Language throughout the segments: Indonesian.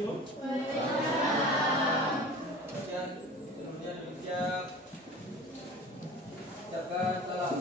Assalamualaikum. Kemudian siap. Ucapkan salam.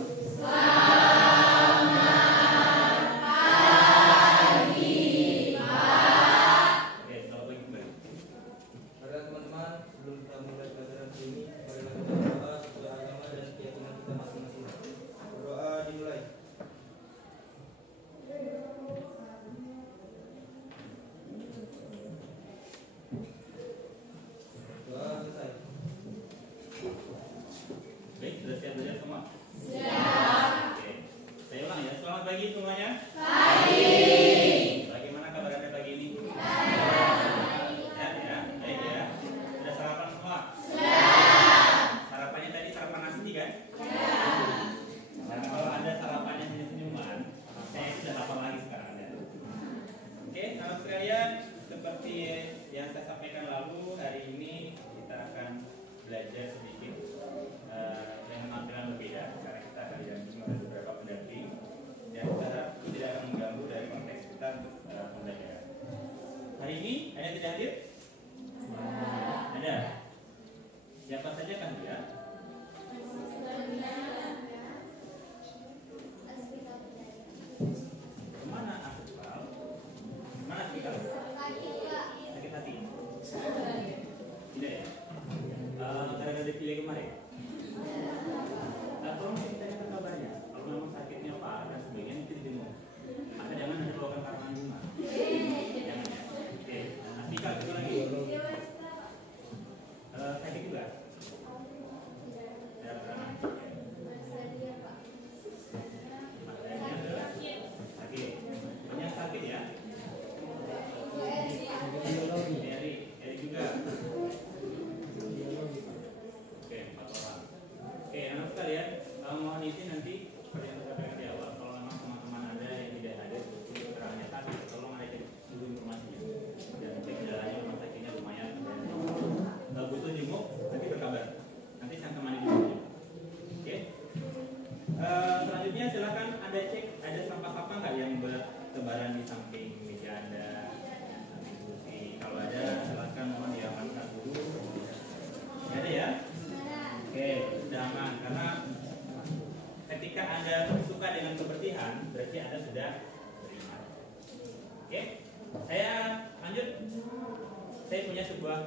Saya punya sebuah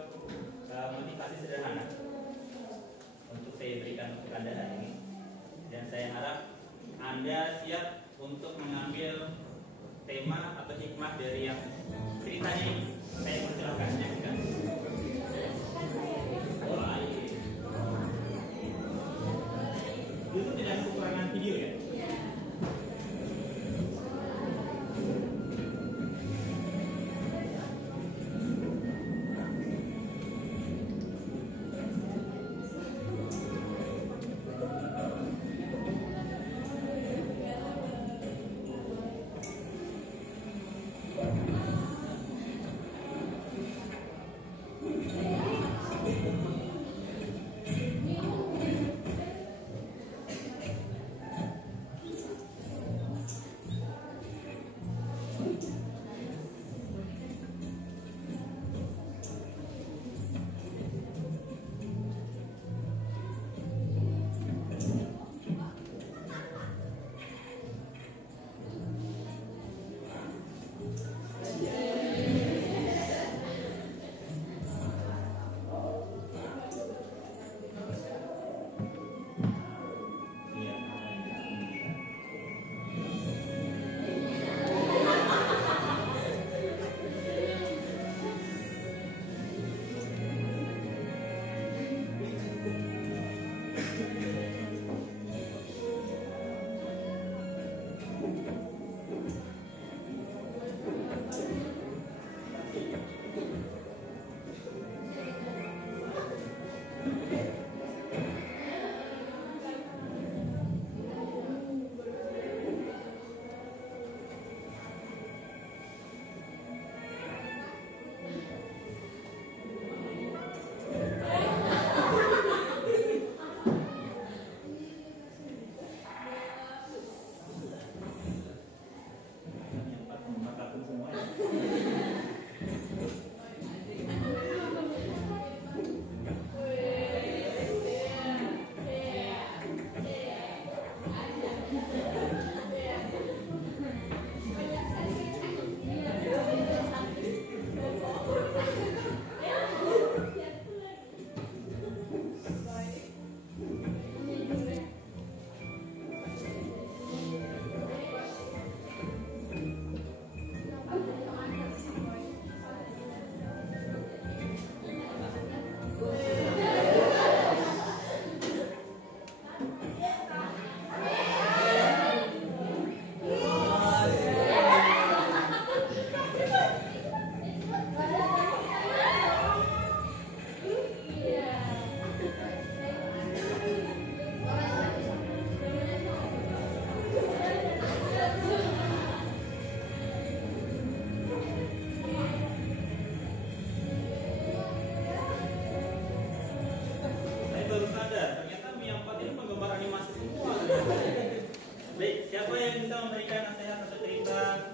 motivasi sederhana untuk saya berikan untuk Anda hari ini, dan saya harap Anda siap untuk mengambil tema atau hikmah dari yang ceritanya ini. Saya persilakan menyaksikan. Itu tidak kekurangan video ya.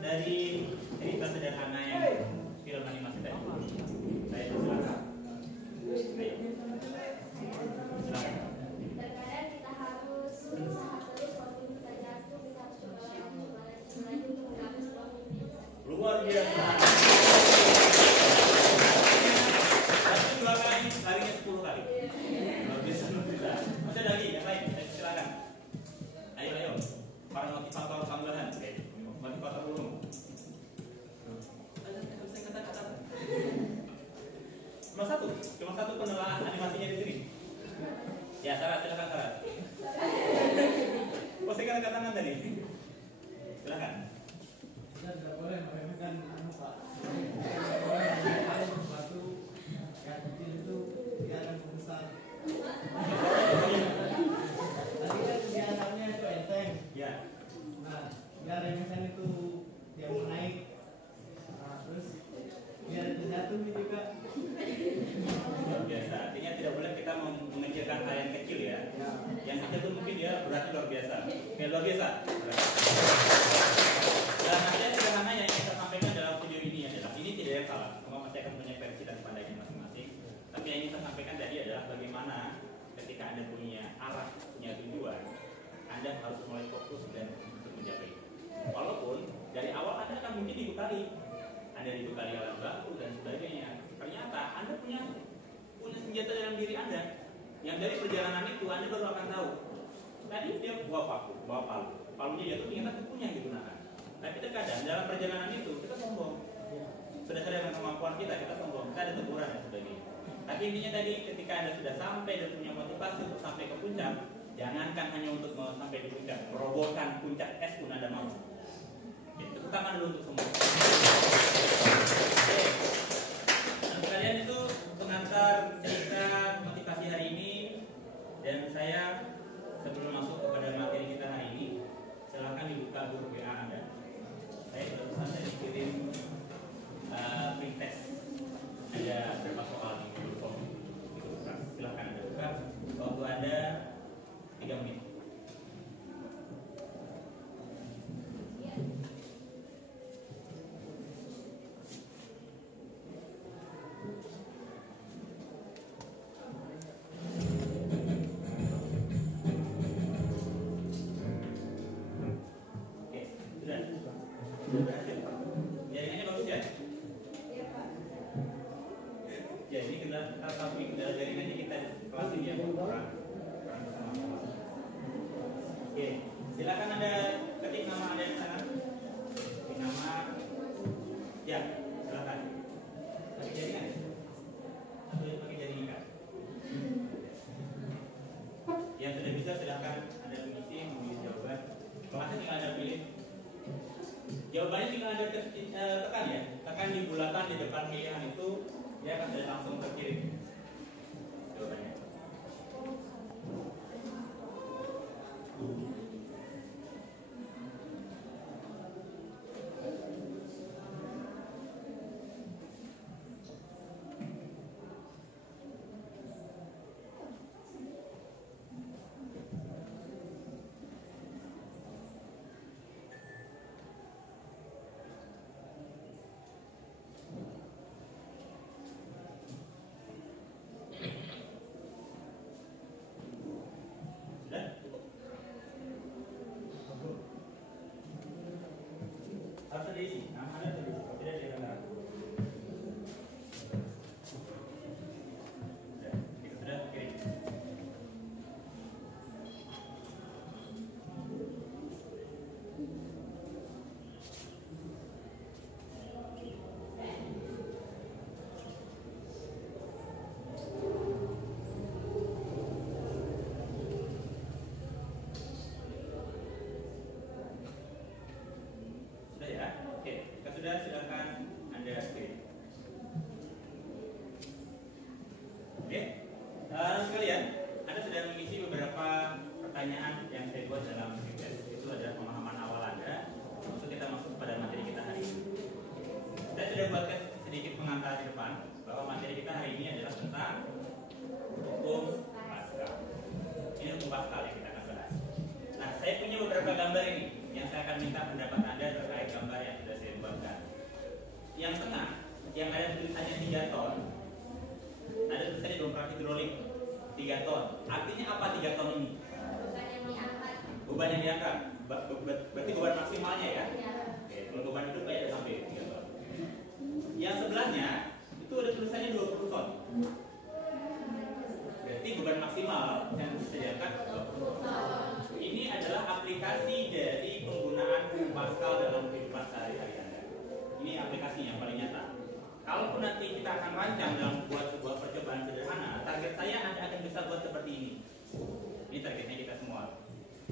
dari cerita sederhana yang film animasi tadi, saya silakan. Ayo. Silakan. Terkadang kita harus berusaha terus walaupun kita jatuh, kita harus coba lagi untuk mencapai sebuah mimpi. Luar biasa. Satu dua kali, larinya 10 kali. Luar biasa, luar biasa. Ada lagi yang lain? Silakan. Ayo. Para motivator tambahan. Motivator burung. Saya kata-kata. Cuma satu penelahan animasinya di sini. Ya, Sarah, silakan Sarah. Oh, saya angkat tangan tadi. Silakan. Kita tidak boleh meremehkan Pak. Sesuatu yang kecil itu dia akan membesar. Tadi kan diantaranya itu enteng. Ya. Nah, dia remehkan itu yang mau naik. Nah, terus biar terjatuh juga. Luar biasa. Artinya tidak boleh kita mengecilkan hal yang kecil ya. Yang kecil itu mungkin dia berarti luar biasa. Oke, luar biasa. Dan ada sederhana yang kita sampaikan dalam video ini adalah ini tidak ada yang salah. Semua pasti akan punya versi dan pandangnya masing-masing. Tapi yang ingin saya sampaikan tadi adalah bagaimana ketika Anda punya arah, punya tujuan, Anda harus mulai fokus dan untuk mencapai. Walaupun dari awal Anda akan mungkin dibekali, Anda dibekali alat baku dan sebagainya. Ternyata Anda punya senjata dalam diri Anda yang dari perjalanan itu Anda baru akan tahu. Tadi dia bawa palu, palunya jatuh ternyata kukunya digunakan. Tapi terkadang dalam perjalanan itu kita sombong. Sudah sadar dengan kemampuan kita sombong, kita ada teguran dan sebagainya. Tapi intinya tadi ketika Anda sudah sampai dan punya motivasi untuk sampai ke puncak, jangankan hanya untuk sampai di puncak, merobohkan puncak es pun Anda mau. Tepuk tangan dulu untuk semua. Oke. Dan kalian itu pengantar cerita motivasi hari ini, dan saya sebelum masuk kepada materi kita hari ini, silakan dibuka grup WA Anda. Saya barusan saya dikirim pretest. Ada beberapa soal di grup form. Silakan Anda buka. Waktu Anda 3 menit. Jaringannya bagus ya? Iya Pak. Ya ini kendala jaringannya kita kelasin ya kurang bersama-sama. Oke, silakan Anda ketik nama Anda di sana. Ketik nama. Ya, silakan. Pakai jaringan ya? Atau pakai jaringan? Yang sudah bisa silakan Anda mengisi jawaban. Kelasnya tinggal Anda pilih. Jawabannya tinggal Anda tekan ya, tekan di bulatan di depan pilihan itu, dia akan sudah langsung terkirim jawabannya. Harus diisi, nama Anda terus, tidak direndam. Sudah kirim. Sudah ya? Oke, jika sudah silakan Anda kirim. Oke, sekalian, Anda sudah mengisi beberapa pertanyaan yang saya buat dalam video. Itu adalah pemahaman awal Anda untuk kita masuk pada materi kita hari ini. Saya sudah buatkan sedikit pengantar di depan bahwa materi kita hari ini adalah tentang hukum Pascal. Ini hukum Pascal yang kita akan bahas. Nah, saya punya beberapa gambar ini yang saya akan minta pendapat Anda terkait gambar yang sudah saya yang tengah yang ada tulisannya 3 ton, ada tulisannya dongkrak hidrolik 3 ton. Artinya apa 3 ton ini? Beban yang diangkat. Beban yang diangkat. Berarti beban maksimalnya ya? Ya. Oke, kalau beban itu kayak ada sampai 3 ton. Yang sebelahnya itu ada tulisannya 20 ton. Berarti beban maksimal yang bisa diangkat 20 ton. Ini adalah aplikasi dari penggunaan Pascal dalam kehidupan sehari-hari Anda. Ini aplikasi yang paling nyata. Kalaupun nanti kita akan rancang dalam buat sebuah percobaan sederhana, target saya Anda akan bisa buat seperti ini. Ini targetnya kita semua.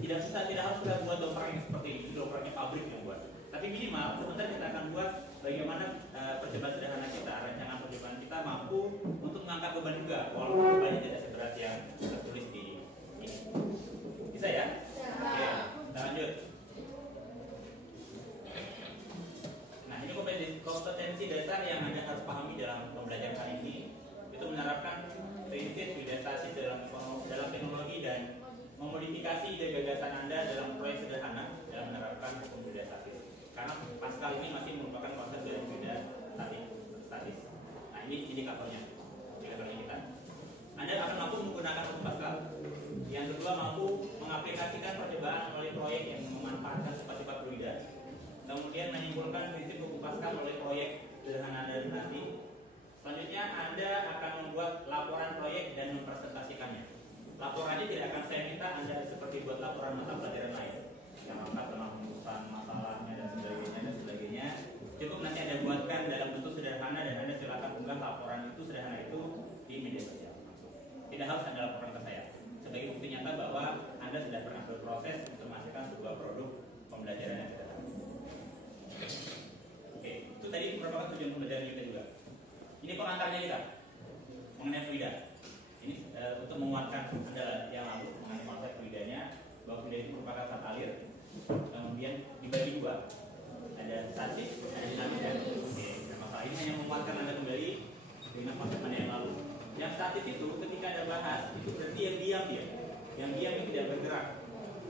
Tidak harus kita buat dongkrak yang seperti ini, dongkraknya pabrik yang buat. Tapi minimal sebentar kita akan buat bagaimana percobaan sederhana kita, rancangan percobaan kita mampu untuk mengangkat beban juga, walaupun bebannya tidak seberat yang tertulis di ini. Bisa ya? Oke, kita lanjut. Nah, ini kompetensi dasar yang Anda harus pahami dalam pembelajaran kali ini. Itu menerapkan prinsip hilirisasi dalam teknologi dan memodifikasi ide gagasan Anda dalam proyek sederhana dalam menerapkan hukum budaya statis. Karena Pascal ini masih merupakan konsep dari budaya statis. Nah, ini indikatornya kita. Anda akan mampu menggunakan hukum Pascal. Yang kedua, mampu mengaplikasikan percobaan melalui proyek yang memanfaatkan sifat-sifat fluida. Kemudian menyimpulkan prinsip hukum Pascal melalui proyek sederhana dari nanti. Selanjutnya, Anda akan membuat laporan proyek dan mempresentasikannya. Laporannya tidak akan saya minta Anda seperti buat laporan mata pelajaran lain yang angkat tentang pengurusan masalahnya dan sebagainya. Cukup nanti Anda buatkan dalam bentuk sederhana dan Anda silakan unggah laporan itu sederhana itu di media sosial. Tidak harus Anda laporkan ke saya. Sebagai bukti nyata bahwa Anda sudah pernah berproses untuk menghasilkan sebuah produk pembelajaran yang sederhana. Oke, itu tadi merupakan tujuan pembelajaran kita juga. Ini pengantarnya kita mengenai fluida. Ini untuk menguatkan Anda yang lalu mengenai konsep fluidanya, bahwa fluida itu merupakan zat alir, kemudian dibagi dua, ada statis, ada dinamis. Oke, nah masalah ini hanya menguatkan Anda kembali dengan konsep Anda yang lalu. Yang statis itu ketika Anda bahas itu berarti yang diam dia, yang diam itu tidak bergerak.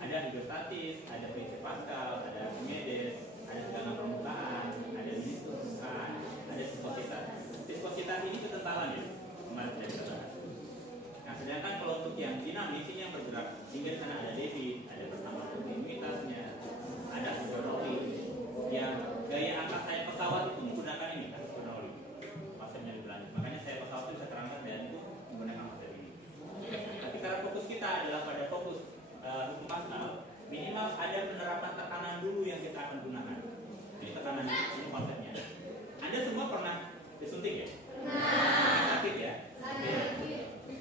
Ada hidrostatis, ada prinsip Pascal, ada Archimedes, ada tekanan permukaan, ada limit permukaan, ada viskositas. Viskositas ini ketentalan ya, kemarin sudah kita bahas. Nah, sedangkan kalau untuk yang dinamis ini yang bergerak, sehingga di sana ada debit, ada persamaan kontinuitasnya, ada hidrologi. Yang gaya angkat sayap pesawat itu menggunakan ini kan, hidrologi. Konsepnya lebih lanjut. Makanya sayap pesawat itu bisa terangkat dan itu menggunakan konsep ini. Tapi karena fokus kita adalah pada fokus hukum Pascal, minimal ada penerapan tekanan dulu yang kita akan gunakan. Jadi tekanan ini konsepnya. Anda semua pernah disuntik ya? Sakit ya?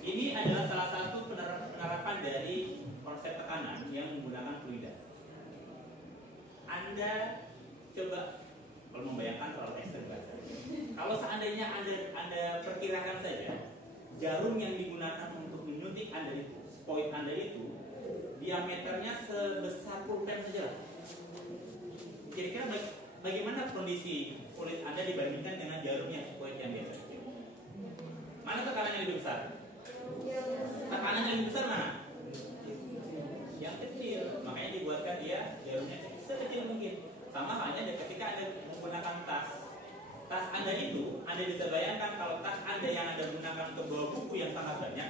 Ini adalah salah satu penerapan dari konsep tekanan yang menggunakan fluida. Anda coba kalau membayangkan terlalu ekstrem bahasa. Kalau seandainya Anda perkirakan saja jarum yang digunakan untuk menyuntik Anda itu, spoit Anda itu diameternya sebesar pulpen saja. Kira-kira bagaimana kondisi kulit Anda dibandingkan dengan jarum yang spoit yang biasa? Mana tekanan yang lebih besar? Tekanan yang lebih besar mana? Yang kecil. Makanya dibuatkan dia jarumnya sekecil mungkin. Sama halnya ketika Anda menggunakan tas Anda itu, Anda bisa bayangkan kalau tas Anda yang Anda gunakan untuk bawa buku yang sangat banyak,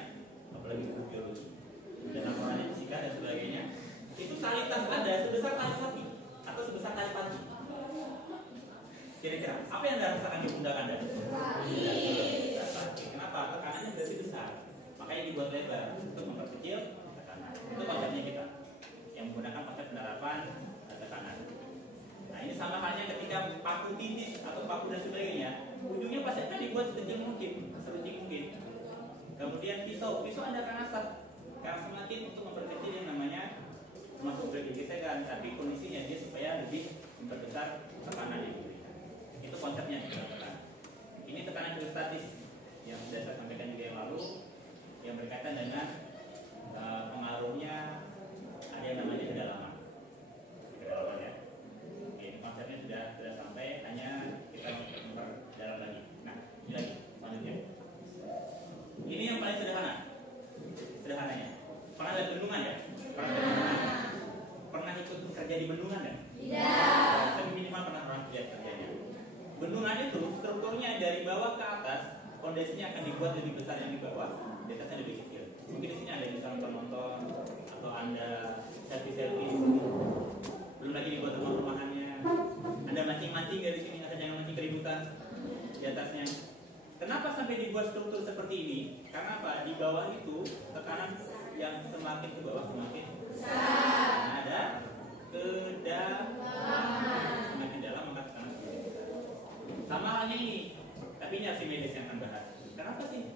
apalagi buku biologi dan laporannya fisika dan sebagainya, itu tali tas Anda sebesar tali sapi atau sebesar tali panci. Kira-kira apa yang Anda rasakan di pundak Anda? Kenapa? Tekanannya berarti besar. Makanya dibuat lebar untuk memperkecil tekanan. Itu konsepnya kita yang menggunakan konsep penerapan tekanan. Nah, ini sama halnya ketika paku titis atau paku dan sebagainya, ujungnya pasti akan dibuat sekecil mungkin, seruncing mungkin. Kemudian pisau Anda akan asap karena semakin untuk memperkecil yang namanya termasuk gesekan, tapi kondisinya dia supaya lebih memperbesar tekanan yang diberikan. Itu konsepnya kita lakukan. Ini tekanan hidrostatis yang sudah saya sampaikan juga yang lalu, yang berkaitan dengan pengaruhnya ada yang namanya kedalaman. Kedalaman ya. Oke, ini konsepnya sudah sampai, hanya kita memperdalam lagi. Nah, ini lagi selanjutnya. Ini yang paling sederhananya. Pernah lihat bendungan ya? Pernah ikut bekerja di bendungan ya? Tidak. Tapi minimal pernah lihat kerjanya. Bendungan gulungan itu strukturnya dari bawah ke atas, fondasinya akan dibuat lebih besar yang di bawah, di atasnya lebih kecil. Mungkin di sini ada misalnya penonton atau Anda selfie-selfie di sini. Belum lagi dibuat rumah-rumahannya. Anda mancing-mancing dari sini, Anda jangan mancing keributan di atasnya. Kenapa sampai dibuat struktur seperti ini? Karena apa? Di bawah itu tekanan yang semakin ke bawah semakin ada kedalaman. Semakin dalam maka tekanan semakin besar. Sama halnya ini, tapi ini Archimedes yang akan bahas. Kenapa sih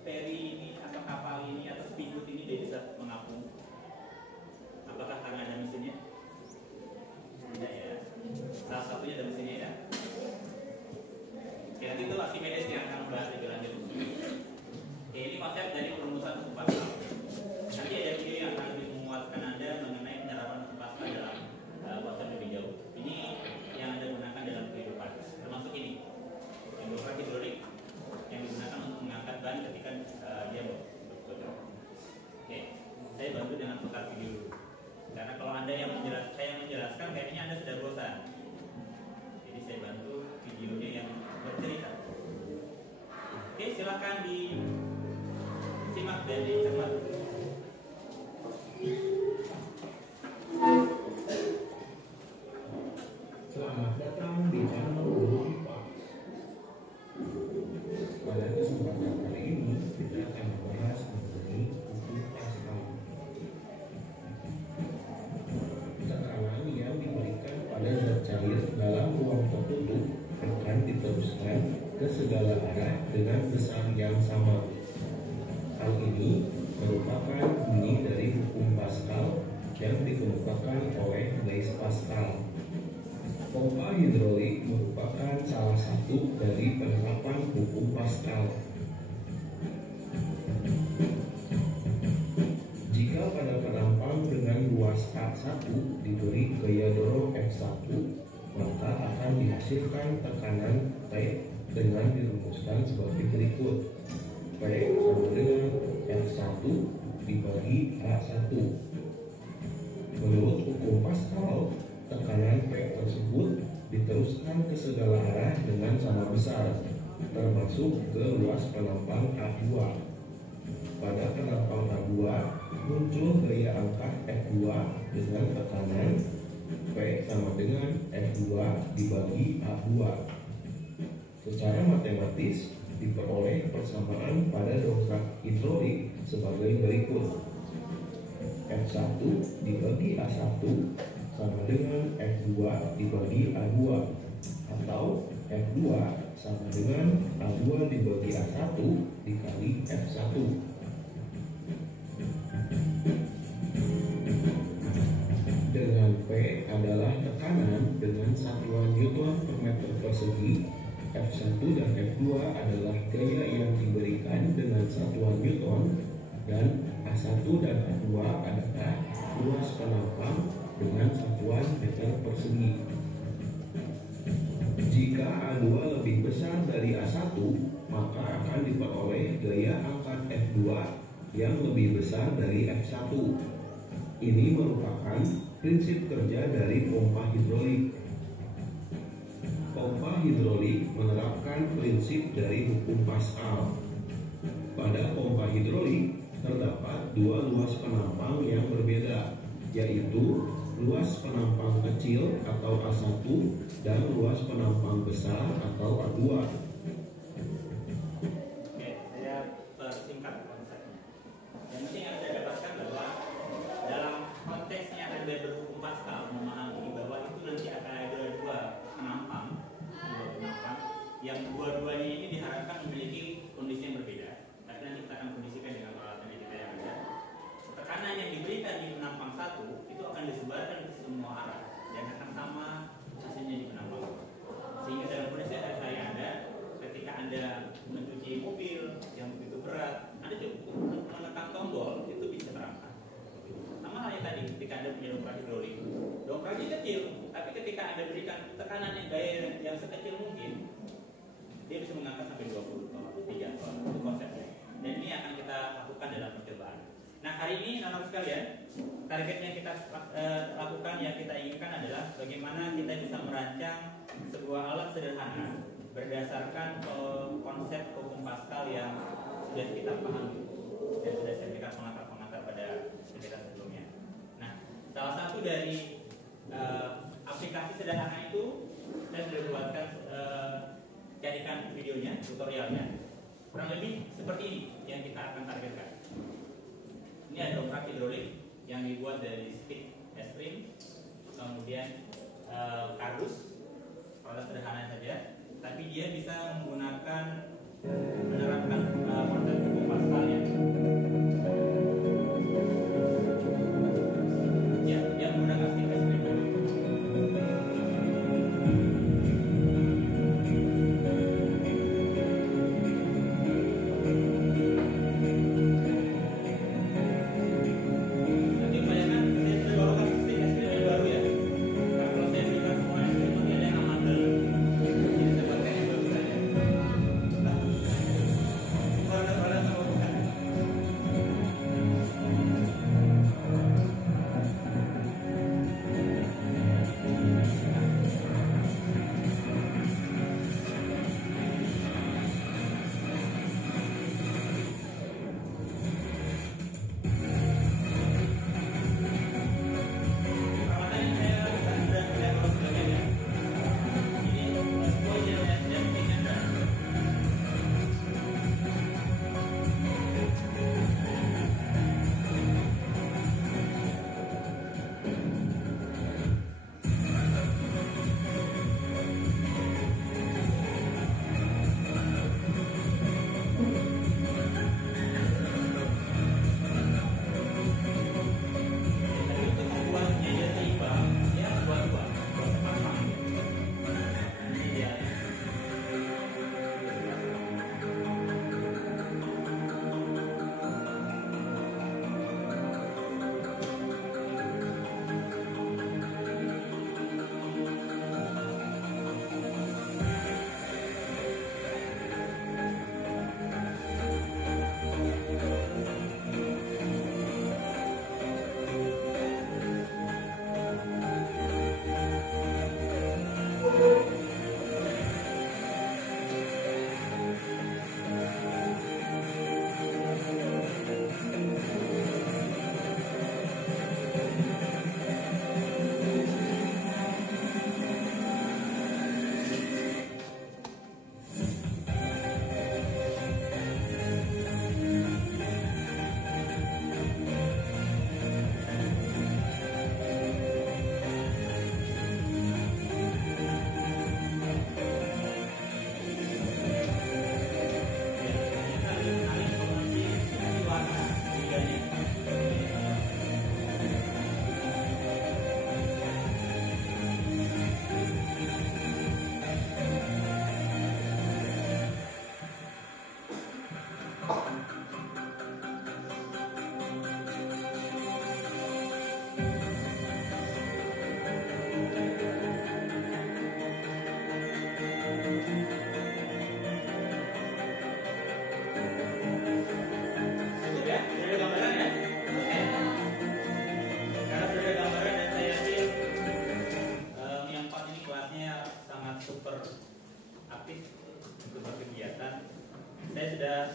feri ini atau kapal ini atau speedboat ini dia bisa mengapung? Apakah karena ada mesinnya? Tidak ya. Salah satunya ada mesinnya ya. Oke, nanti itu Archimedes yang akan membahas lebih lanjut. Oke, ini konsep dari perumusan hukum Pascal. Nanti ada video yang akan lebih menguatkan Anda mengenai penerapan hukum Pascal dalam konsep lebih jauh. Ini yang Anda gunakan dalam kehidupan, termasuk ini yang berupa hidrolik yang digunakan untuk mengangkat ban ketika dia bocor. Oke, saya bantu dengan putar video dulu. Karena kalau Anda yang menjelaskan, kayaknya Anda sudah bosan. Jadi saya bantu videonya yang bercerita. Oke, silakan disimak dan dicermati. Selamat datang di channel Lupa. Pada kesempatan kali ini kita akan membahas mengenai hukum Pascal. Tekanan yang diberikan pada zat cair dalam ruang tertutup akan diteruskan ke segala arah dengan besar yang sama. Hal ini merupakan bunyi dari hukum Pascal yang dikemukakan oleh Blaise Pascal. Pompa hidrolik merupakan salah satu dari penerapan hukum Pascal. Jika pada penampang dengan luas A1 diberi gaya dorong F1, maka akan dihasilkan tekanan P dengan dirumuskan sebagai berikut. P sama dengan F1 dibagi A1. Menurut hukum Pascal, tekanan P tersebut diteruskan ke segala arah dengan sama besar, termasuk ke luas penampang A2. Pada penampang A2 muncul gaya angkat F2 dengan tekanan P sama dengan F2 dibagi A2. Secara matematis diperoleh persamaan pada dongkrak hidrolik sebagai berikut. F1 dibagi A1 sama dengan F2 dibagi A2, atau F2 sama dengan A2 dibagi A1 dikali F1. Dengan P adalah tekanan dengan satuan Newton per meter persegi, F1 dan F2 adalah gaya yang diberikan dengan satuan Newton, dan A1 dan A2 adalah luas penampang dengan satuan meter persegi. Jika A2 lebih besar dari A1, maka akan diperoleh gaya angkat F2 yang lebih besar dari F1. Ini merupakan prinsip kerja dari pompa hidrolik. Pompa hidrolik menerapkan prinsip dari hukum Pascal. Pada pompa hidrolik terdapat dua luas penampang yang berbeda, yaitu luas penampang kecil atau A1 dan luas penampang besar atau A2. Oke, saya persingkat konsepnya. Yang penting Anda dapatkan bahwa dalam konteksnya Anda berhukum Pascal, memahami bahwa itu nanti akan ada dua penampang yang dua-duanya ini diharapkan memiliki kondisi yang berbeda. Tapi nanti kita akan kondisikan dengan peralatan yang kita yang ada. Tekanan yang diberikan di penampang satu itu akan disebarkan ke semua arah dan akan sama hasilnya di penampang. Sehingga dalam kondisi saya Anda, ketika Anda mencuci mobil yang begitu berat, Anda cukup menekan tombol itu bisa berangkat. Sama halnya tadi ketika Anda punya dongkrak hidrolik, dongkraknya kecil, tapi ketika Anda berikan tekanan yang gaya yang sekecil mungkin, dia bisa mengangkat sampai 20 ton, 3 ton, itu konsepnya. Dan ini akan kita lakukan dalam percobaan. Nah, hari ini anak-anak sekalian, target yang kita lakukan, yang kita inginkan adalah bagaimana kita bisa merancang sebuah alat sederhana berdasarkan konsep hukum Pascal yang sudah kita pahami dan sudah kita pengantar pada cerita sebelumnya. Nah, salah satu dari aplikasi sederhana itu saya sudah buatkan, jadikan videonya, tutorialnya. Kurang lebih seperti ini yang kita akan targetkan. Ini ada dongkrak hidrolik yang dibuat dari stick es krim, kemudian kardus, produk sederhana saja, tapi dia bisa menerapkan konsep hukum Pascal ya. Dia menggunakan stick es krim.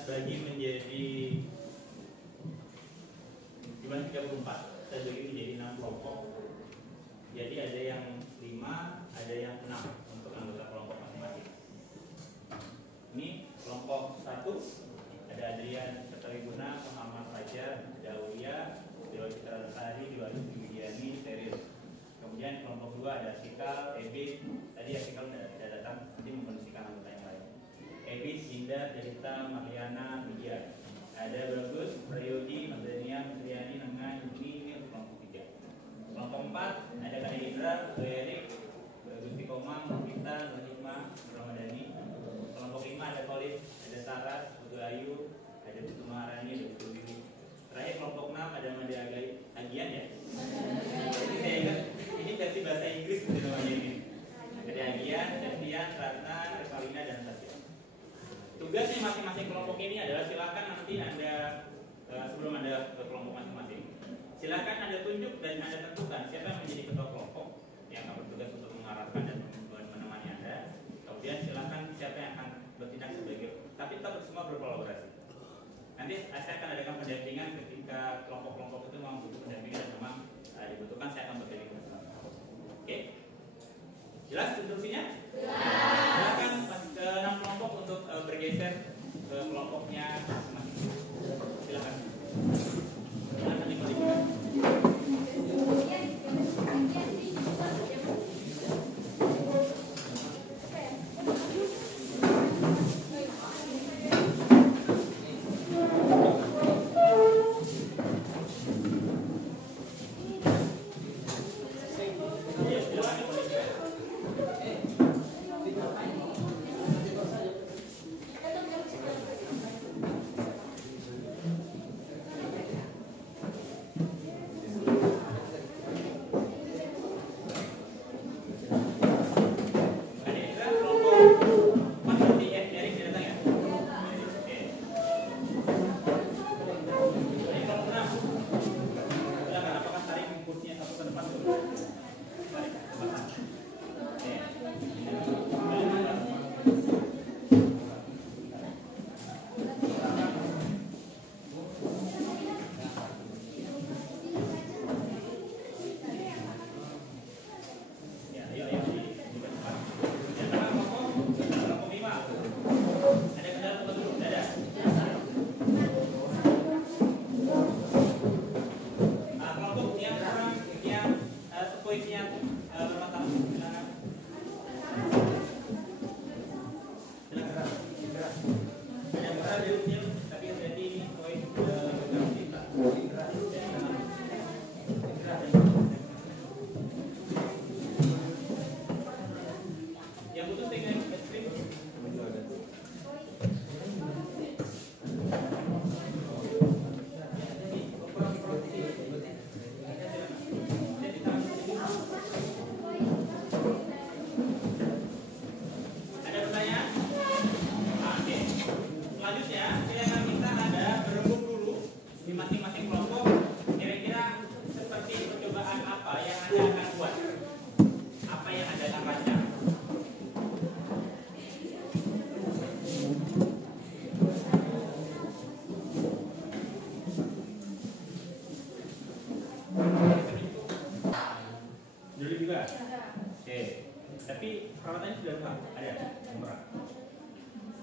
bagi menjadi jumlah 34, saya bagi menjadi 6 kelompok. Jadi ada yang 5, ada yang 6 untuk anggota kelompok masing-masing. Ini kelompok 1 ada Adrian Setelibuna, Muhammad Fajar, Daulia, Dewa Citra Lestari, Dewa Widiani, Seril. Kemudian kelompok 2 ada Sikal, Ebit. Tadi ya Sikal tidak datang, nanti mengkondisikan anggota yang lain. Ebit, Dinda, Delita, Mariana, Widya. Ada Bagus, Prayodi, Madania, Triani, Nengan, Yuni. Ini untuk kelompok 3. Kelompok 4 ada Kak Indra, Erik, Gusti Komang, Kita, Hikmah, Ramadhani. Kelompok 5 ada Kolin, ada Saras, Putu Ayu, ada Putu Maharani, ada Putu Bibi. Terakhir kelompok 6 ada Mada Agian ya. Jadi saya ingat ini versi bahasa Inggris namanya ini. Ada Agian, Septian, Ratna, Revalina dan Sasya. Tugasnya masing-masing kelompok ini adalah silakan nanti Anda sebelum Anda ke kelompok masing-masing silakan Anda tunjuk dan Anda tentukan siapa yang menjadi ketua kelompok yang akan bertugas untuk mengarahkan dan menemani Anda. Kemudian silakan siapa yang akan bertindak sebagai, tapi tetap semua berkolaborasi. Nanti saya akan adakan pendampingan ketika kelompok-kelompok itu memang butuh pendampingan dan memang dibutuhkan, saya akan berdampingan bersama. Oke? Jelas instruksinya? Silakan ke 6 kelompok untuk bergeser ke kelompoknya masing-masing. Silakan. Silakan dimulai.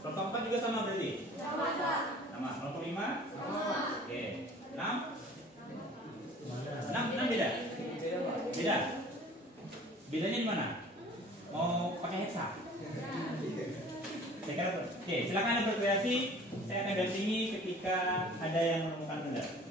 Kelompok 4 juga sama berarti? Sama. Kelompok 5? Oke. 6? 6 beda? Beda? Bedanya di mana? Mau pakai heksa? Saya kira, oke, silakan Anda berkreasi. Saya akan dampingi ketika ada yang menemukan kendala.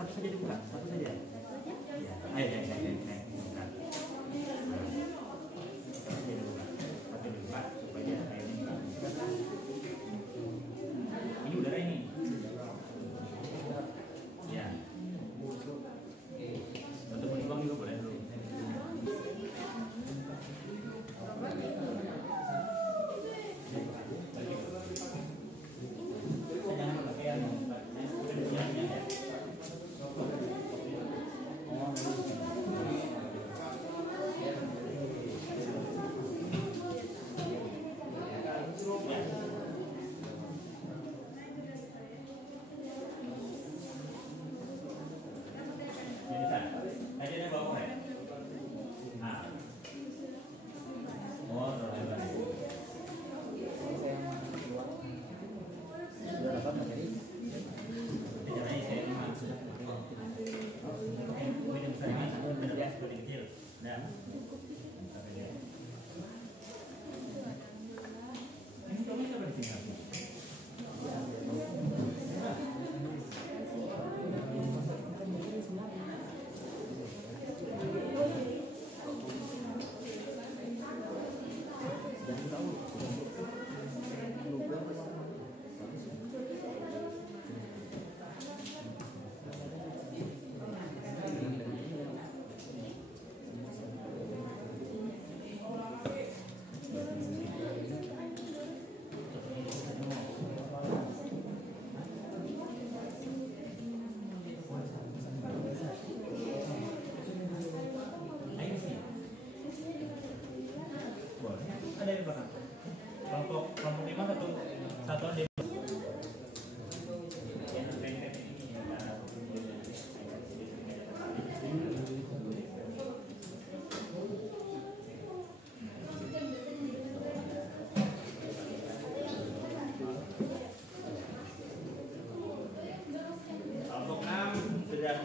Satu saja dibuka, satu saja. Ini udara ini. Ya. Untuk menimbang juga boleh dulu. Jangan pakai yang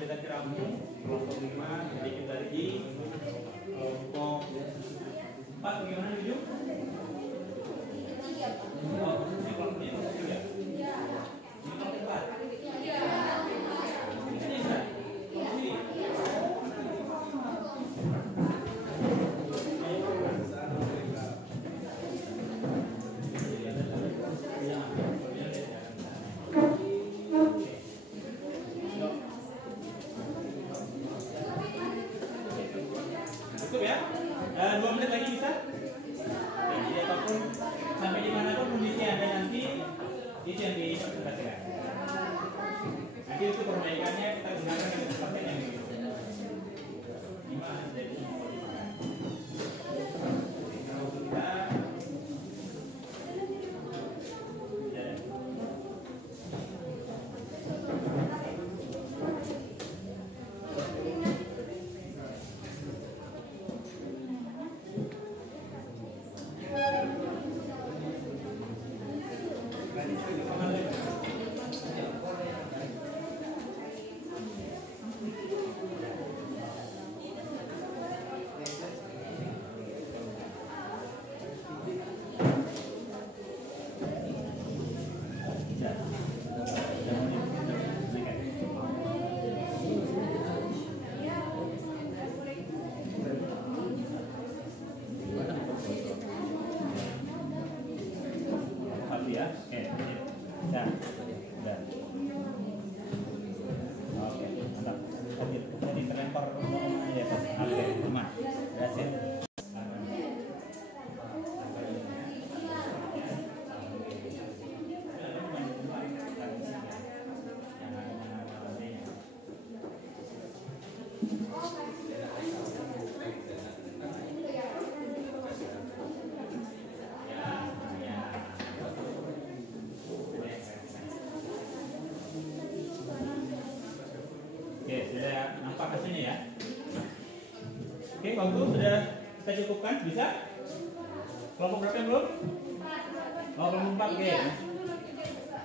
mendekati rampung. Kelompok 5 sedikit lagi. Kelompok 4 bagaimana nih Ju? Oh, ini kelompoknya kecil ya? Ini kelompok 4. Ini bisa? Ini. Cukup ya? 2 menit lagi bisa? Ya, jadi apapun sampai di mana pun kondisi Anda nanti itu yang diperhatikan. Nanti itu perbaikannya kita gunakan yang seperti yang ini. Gimana dari kalau kita sudah nampak hasilnya ya. Oke, waktu sudah kita cukupkan, bisa? Kelompok berapa yang belum? Oh, kelompok 4, oke.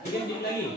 3 menit lagi.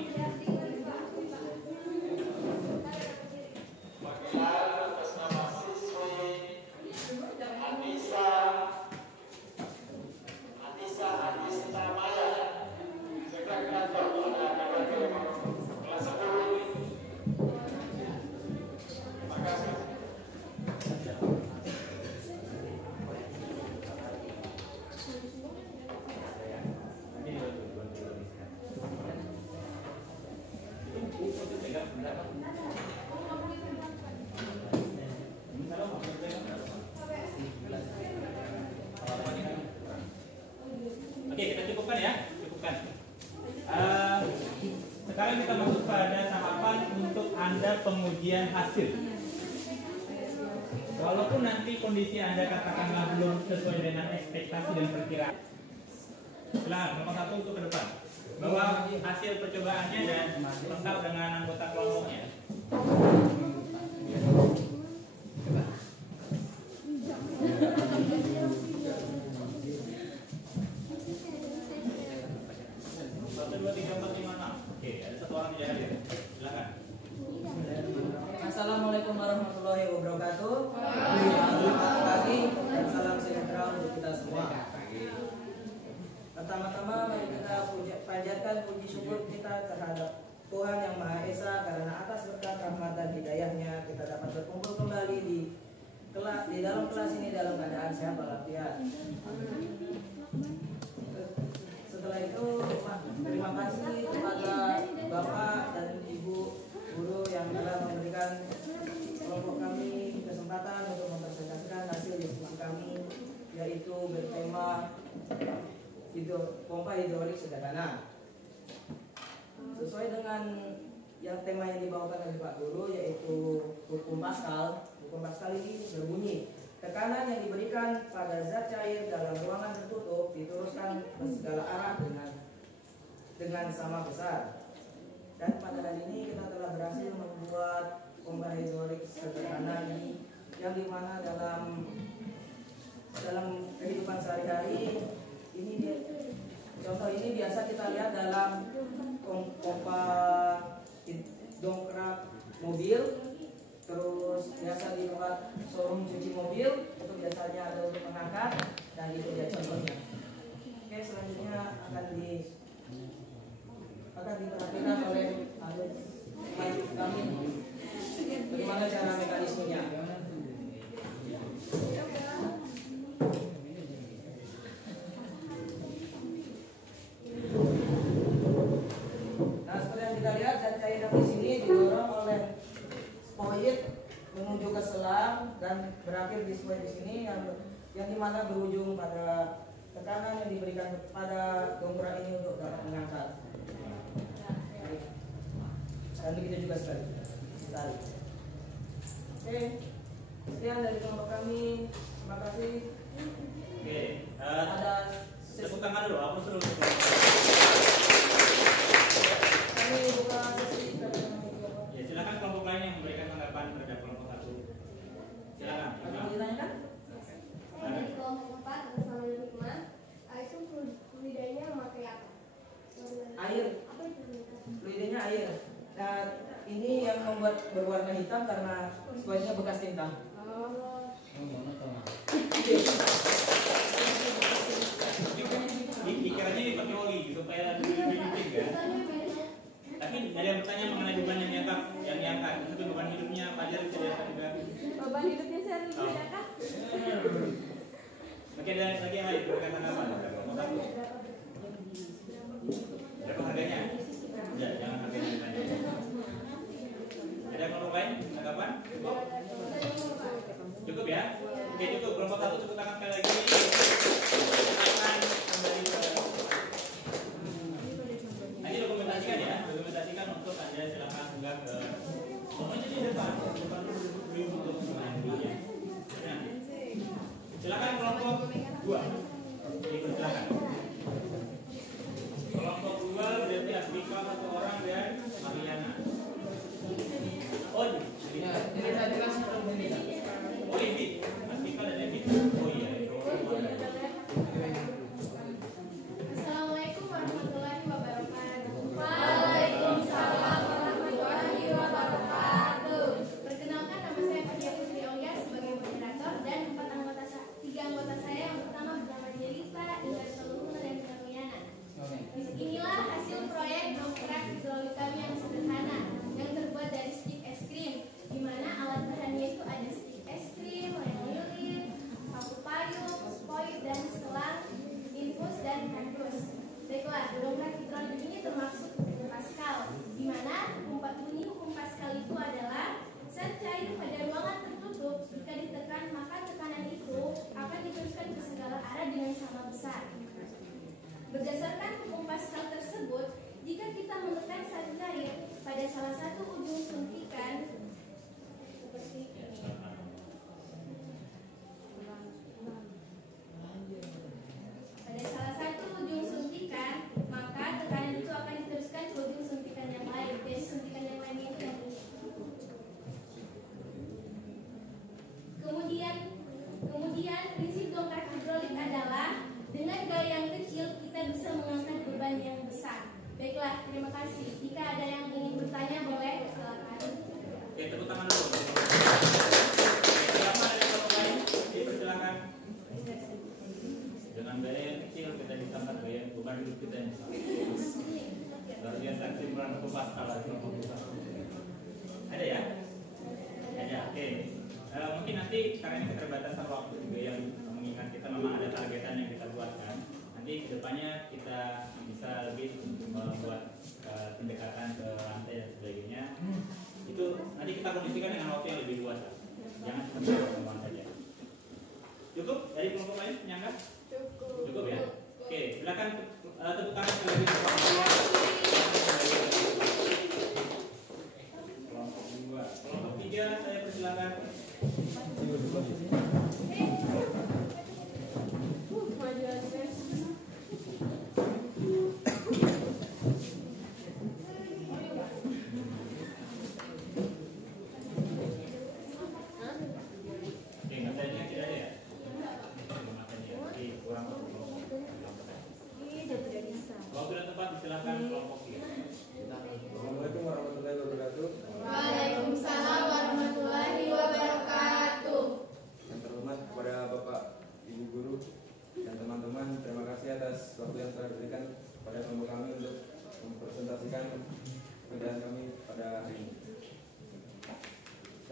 Oke, kita cukupkan ya, cukupkan. Sekarang kita masuk pada tahapan untuk Anda pengujian hasil. Walaupun nanti kondisi Anda katakanlah belum sesuai dengan ekspektasi dan perkiraan, silakan nomor 1 untuk ke depan. Bawa hasil percobaannya dan lengkap dengan anggota kelompoknya. Assalamualaikum warahmatullahi wabarakatuh. Selamat pagi dan salam sejahtera untuk kita semua. Pertama-tama mari kita panjatkan puji syukur kita terhadap Tuhan Yang Maha Esa karena atas berkat rahmat dan hidayahnya kita dapat berkumpul kembali di dalam kelas ini dalam keadaan sehat walafiat. Setelah itu terima kasih kepada Bapak dan Ibu guru yang telah memberikan kelompok kami kesempatan untuk mempresentasikan hasil diskusi kami, yaitu bertema pompa hidrolik sederhana. Sesuai dengan yang tema yang dibawakan oleh Pak Guru, yaitu hukum Pascal. Hukum Pascal ini berbunyi, tekanan yang diberikan pada zat cair dalam ruangan tertutup diteruskan ke segala arah dengan sama besar. Dan pada hari ini kita telah berhasil membuat pompa hidrolik sederhana ini, yang dimana dalam kehidupan sehari-hari ini contoh ini biasa kita lihat dalam pompa dongkrak mobil terus biasa di tempat showroom cuci mobil itu biasanya ada untuk mengangkat, dan itu dia contohnya. Oke, selanjutnya akan diperhatikan oleh kami bagaimana cara mekanismenya. Nah, seperti yang kita lihat, zat cair yang di sini didorong oleh spoid menuju ke selang dan berakhir di spoid di sini yang dimana berujung pada tekanan yang diberikan pada dongkrak ini untuk dapat mengangkat. Dan begitu juga sekali. Oke, sekian dari kelompok kami. Terima kasih. Oke, Ada tepuk tangan dulu. Aku suruh. kami buka sesi. Ya, silakan kelompok lain yang memberikan tanggapan terhadap kelompok 1. Silakan. Ada yang ditanyakan? Saya dari kelompok 4 atas nama Hikmah. Itu fluidanya memakai apa? Air. Apa itu? Fluidnya air. Dan ini yang membuat berwarna hitam karena spoidnya bekas tinta. Pikirannya dipakai oli supaya lebih penting kan. Tapi ada yang bertanya mengenai beban yang diangkat. Itu beban hidupnya Fajar bisa diangkat juga. Beban hidupnya saya lebih bedakan. Oke, ada lagi yang lain berkaitan apa? Kelompok 1. Berapa harganya? Ya, jangan harganya ditanya. Ada kelompok lain tanggapan? Cukup ya? Oke, cukup. Kelompok 1 tepuk tangan sekali lagi. Akan kembali ke nanti dokumentasikan ya, dokumentasikan untuk Anda silakan unggah ke pokoknya di depan dulu untuk dulu ya. Silakan kelompok 2. Silakan. Kelompok 2 berarti Asbika 1 orang dan Mariana. Oh, Ini tadi kan sebelum ini kan. oh ini Asbika dan Evi. Oh iya. Assalamualaikum warahmatullahi wabarakatuh. Waalaikumsalam warahmatullahi wabarakatuh. Perkenalkan, nama saya Fadia Putri Aulia sebagai moderator dan 3 anggota saya yang pertama bernama Jelita, Indah Saluna, dan Kamiana. Inilah hasil proyek dongkrak hidrolik kami yang sederhana yang terbuat dari stick es krim, di mana alat bahannya itu ada stick es krim, lilin, paku payung, spoid, dan selang, infus, dan kardus. Baiklah, dongkrak hidrolik ini termasuk Pascal, di mana bunyi hukum Pascal itu adalah zat cair pada ruangan tertutup jika ditekan maka tekanan itu akan diteruskan ke segala arah dengan sama besar. Berdasarkan hukum Pascal tersebut, jika kita menekan zat cair pada salah satu ujung suntikan seperti ini. Pada salah satu ujung suntikan, maka tekanan itu akan diteruskan ke ujung suntikan yang lain. Jadi suntikan yang lain itu yang ini. Kemudian prinsip dongkrak hidrolik adalah dengan gaya yang kecil kita bisa mengangkat beban yang besar. Baiklah, terima kasih. Jika ada yang ingin bertanya boleh silakan. Oke, tepuk tangan dulu. Siapa ada kelompok lain? Dipersilakan. Dengan gaya yang kecil kita bisa angkat gaya beban hidup kita yang besar. Luar biasa kesimpulan hukum Pascal kelompok 2. Ada ya? Ada. Oke. Mungkin nanti karena ini keterbatasan waktu juga yang mengingat kita memang ada targetan yang kita buatkan. Nanti kedepannya kita bisa lebih membuat pendekatan ke lantai dan sebagainya. Itu nanti kita kondisikan dengan waktu yang lebih luas. Jangan cuma ngomong saja. Cukup dari kelompok lain penyangga? Cukup ya. Oke, silakan tepuk tangan sekali lagi untuk kelompok 2. Kelompok 3 saya persilakan. Oke, katanya tidak ada ya? Kurang kalau sudah tepat silakan kelompok 3. Assalamualaikum warahmatullahi wabarakatuh. Waalaikumsalam warahmatullahi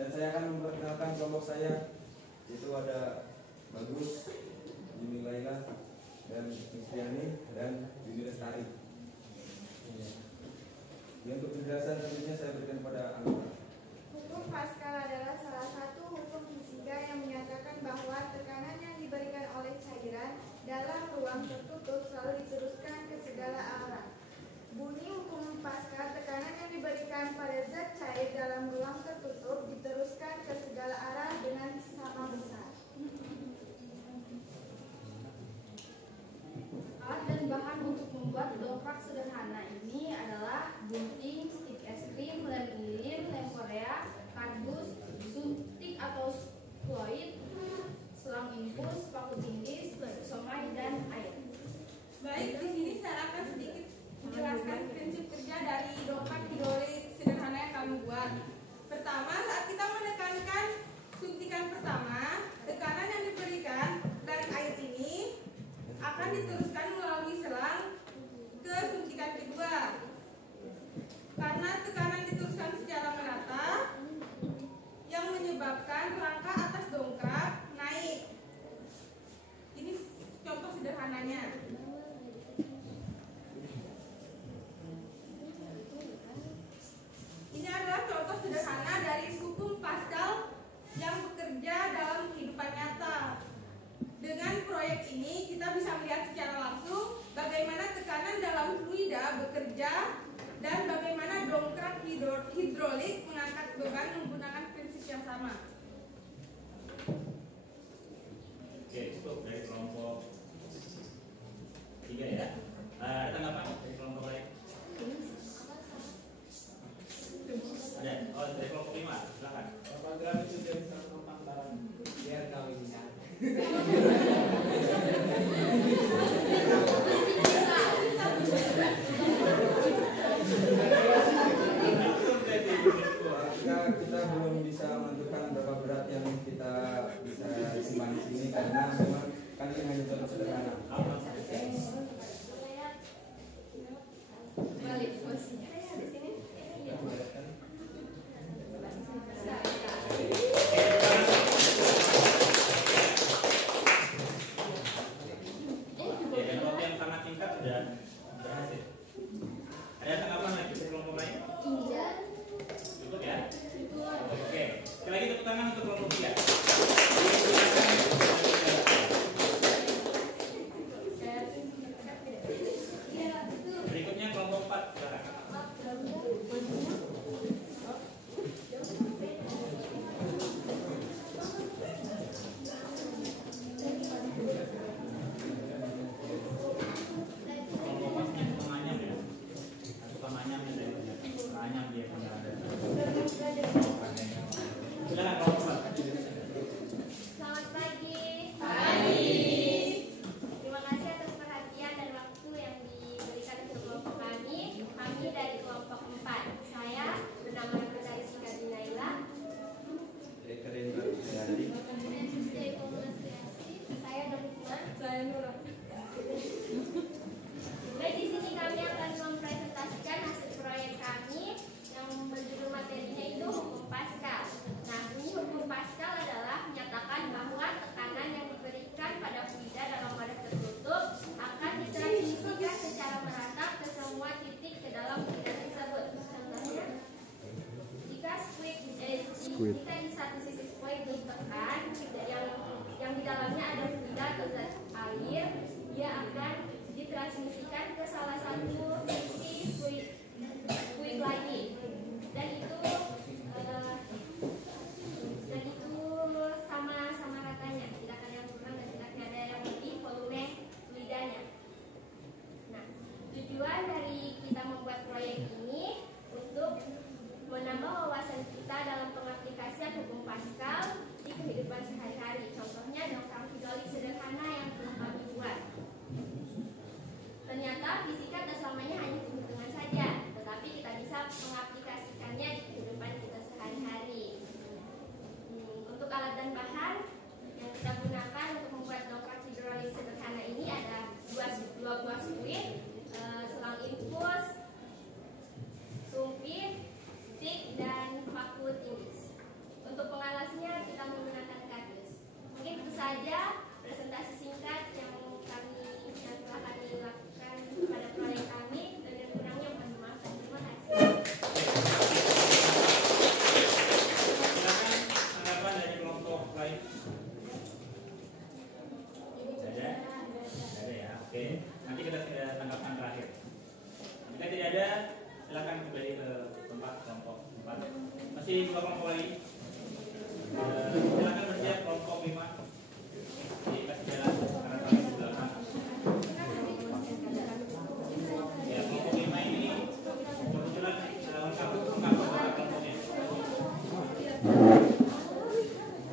Dan saya akan memperkenalkan kelompok saya, yaitu ada Bagus, Jimmy Laila, dan Kristiani, dan Yuni Lestari. Untuk penjelasan tentunya saya berikan kepada anggota. Hukum Paskal adalah salah satu hukum fisika yang menyatakan bahwa tekanan yang diberikan oleh cairan dalam ruang tertutup selalu diteruskan ke segala arah. Bunyi hukum Paskal, tekanan yang diberikan pada zat cair dalam ruang tertutup diteruskan ke segala arah dengan sama besar. Alat dan bahan untuk membuat dongkrak sederhana ini adalah gunting, stik es krim, lem lilin, lem Korea, kardus, suntik atau fluid, selang infus, paku tindis, somai, dan air. Baik, di sini saya akan sedikit menjelaskan prinsip kerja dari dongkrak hidrolik sederhana yang kami buat. Pertama, saat kita menekankan suntikan pertama, tekanan yang diberikan dari air ini akan diteruskan melalui selang ke suntikan kedua. Karena tekanan diteruskan secara merata, yang menyebabkan rangka atas dongkrak naik. Ini contoh sederhananya. Ini adalah contoh sederhana dari hukum Paskal yang bekerja dalam kehidupan nyata. Dengan proyek ini kita bisa melihat secara langsung bagaimana tekanan dalam fluida bekerja dan bagaimana dongkrak hidrolik mengangkat beban menggunakan prinsip yang sama. Oke, cukup dari kelompok 3 ya. Ada tanggapan dari kelompok lain? Ada. Oh, dari kelompok 5, silakan. Program itu jadi satu pantaran biar kami ingat. Kita belum bisa menentukan berapa berat yang kita bisa simpan di sini karena memang kan ini hanya contoh sederhana. Balik posisinya. Di sini. Ya, dan waktu yang sangat singkat sudah berhasil. Ada tanggapan lagi dari kelompok lain? Cukup ya? Oke, sekali lagi tepuk tangan untuk kelompok 3. Berikutnya kelompok 4, silakan. Kelompok 4 nya penganyam ya. Suka manyam ya dari manyam dia punya ada. Silakan kelompok 4. Selamat pagi. Terima kasih atas perhatian dan waktu yang diberikan untuk kelompok kami. Kami dari kelompok 4. Saya bernama Rizky Naila. Saya Dokma. Saya Nurul. Baik, di sini kami akan mempresentasikan hasil proyek kami yang berjudul materinya itu hukum Paskal. Nah, bunyi hukum Paskal adalah menyatakan bahwa tekanan yang diberikan pada fluida dalam wadah tertutup akan ditransmisikan secara merata ke semua titik ke dalam fluida tersebut. Contohnya, jika jika di satu sisi fluid ditekan yang di dalamnya ada fluida atau zat air, dia akan ditransmisikan ke salah satu sisi fluid lagi, dan itu sama ratanya, tidak ada yang kurang dan tidak ada yang lebih volume fluidanya. Nah, tujuan dari kita membuat proyek ini untuk menambah wawasan kita dalam pengaplikasian hukum Paskal di kehidupan sehari-hari. Contohnya dongkrak hidrolik sederhana yang telah kami buat. Ternyata fisika tak selamanya dua kelompok lagi. Silakan bersiap kelompok 5. Dikasih jalan karena kami di belakang. Ya, kelompok 5 ini kebetulan lengkap kelompoknya.